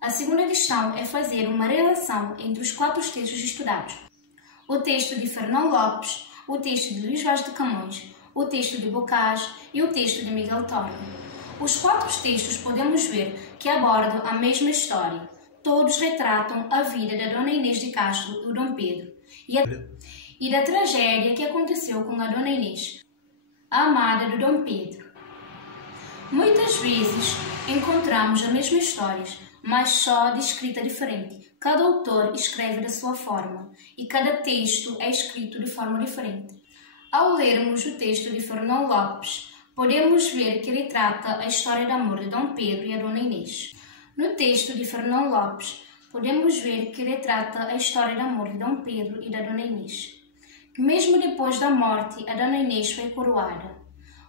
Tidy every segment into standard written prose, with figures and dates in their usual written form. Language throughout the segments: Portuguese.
A segunda questão é fazer uma relação entre os 4 textos estudados. O texto de Fernão Lopes, o texto de Luís Vaz de Camões, o texto de Bocage e o texto de Miguel Torga. Os 4 textos podemos ver que abordam a mesma história. Todos retratam a vida da Dona Inês de Castro e o Dom Pedro e da tragédia que aconteceu com a Dona Inês, a amada do Dom Pedro. Muitas vezes encontramos a mesma história, mas só de escrita diferente. Cada autor escreve da sua forma e cada texto é escrito de forma diferente. Ao lermos o texto de Fernão Lopes, podemos ver que ele trata a história de amor de Dom Pedro e a Dona Inês. No texto de Fernão Lopes, podemos ver que ele trata a história de amor de Dom Pedro e da Dona Inês. Que mesmo depois da morte, a Dona Inês foi coroada.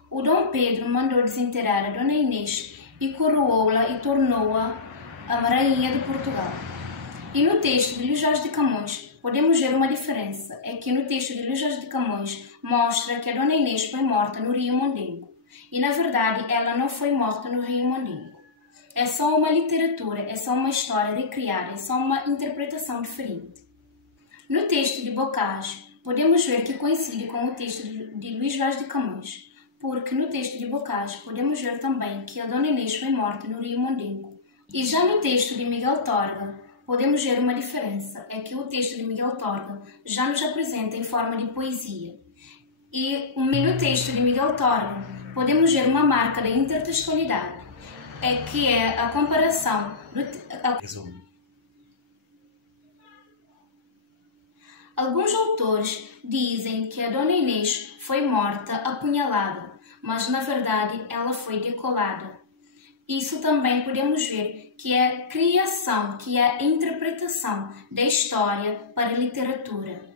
O Dom Pedro mandou desenterrar a Dona Inês e coroou-la e tornou-a a rainha de Portugal. E no texto de Luís Vaz de Camões, podemos ver uma diferença. É que no texto de Luís Vaz de Camões mostra que a Dona Inês foi morta no Rio Mondego. E na verdade ela não foi morta no Rio Mondego. É só uma literatura, é só uma história recriada, é só uma interpretação diferente. No texto de Bocage, podemos ver que coincide com o texto de Luís Vaz de Camões, porque no texto de Bocage podemos ver também que a Dona Inês foi morta no Rio Mondego. E já no texto de Miguel Torga, podemos ver uma diferença, é que o texto de Miguel Torga já nos apresenta em forma de poesia. E no texto de Miguel Torga, podemos ver uma marca da intertextualidade, que é a comparação Alguns autores dizem que a Dona Inês foi morta apunhalada, mas na verdade ela foi decolada. Isso também podemos ver que é a criação, que é a interpretação da história para a literatura.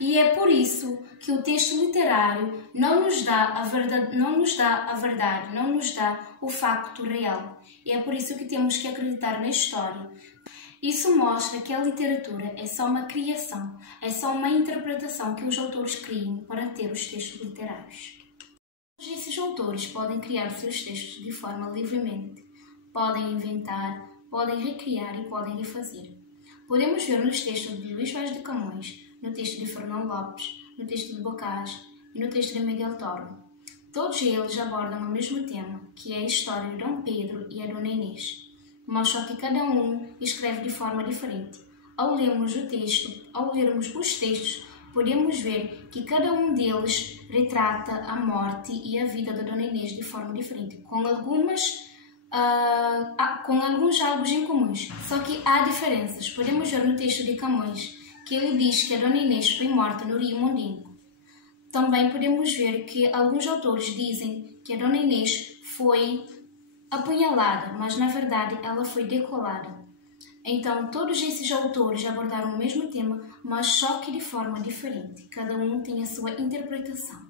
E é por isso que o texto literário não nos dá a verdade, não nos dá o facto real. E é por isso que temos que acreditar na história. Isso mostra que a literatura é só uma criação, é só uma interpretação que os autores criam para ter os textos literários. Esses autores podem criar seus textos de forma livremente, podem inventar, podem recriar e podem refazer. Podemos ver nos textos de Luís Vaz de Camões, no texto de Fernão Lopes, no texto de Bocage e no texto de Miguel Torga. Todos eles abordam o mesmo tema, que é a história de Dom Pedro e a Dona Inês, mas só que cada um escreve de forma diferente. Ao lermos os textos, podemos ver que cada um deles retrata a morte e a vida da Dona Inês de forma diferente, com alguns algo em comuns. Só que há diferenças. Podemos ver no texto de Camões que ele diz que a Dona Inês foi morta no Rio Mondego. Também podemos ver que alguns autores dizem que a Dona Inês foi apunhalada, mas na verdade ela foi decolada. Então, todos esses autores abordaram o mesmo tema, mas só que de forma diferente. Cada um tem a sua interpretação.